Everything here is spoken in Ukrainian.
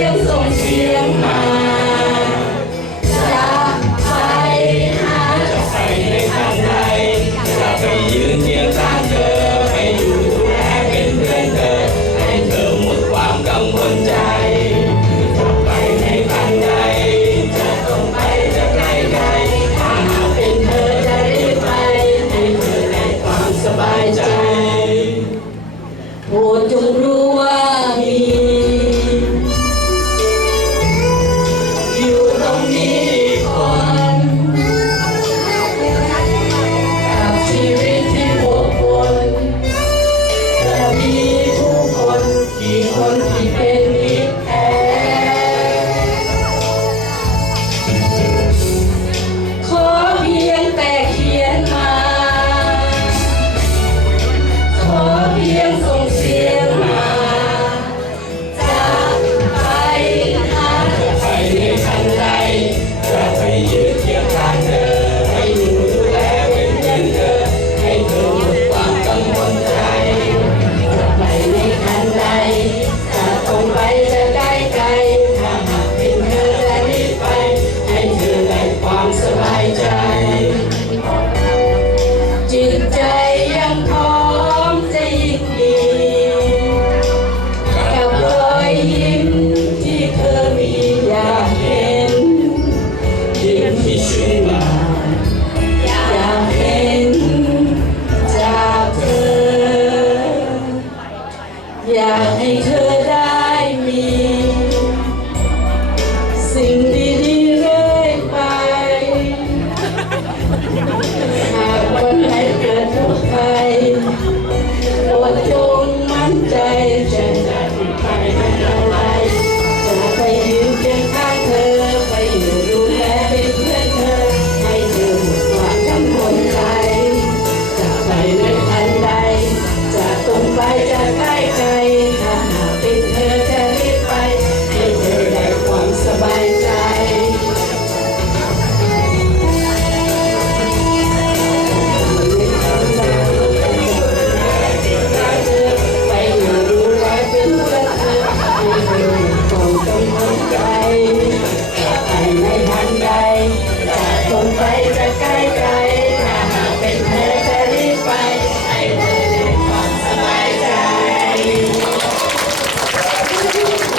Сил, сил, сил. Bye.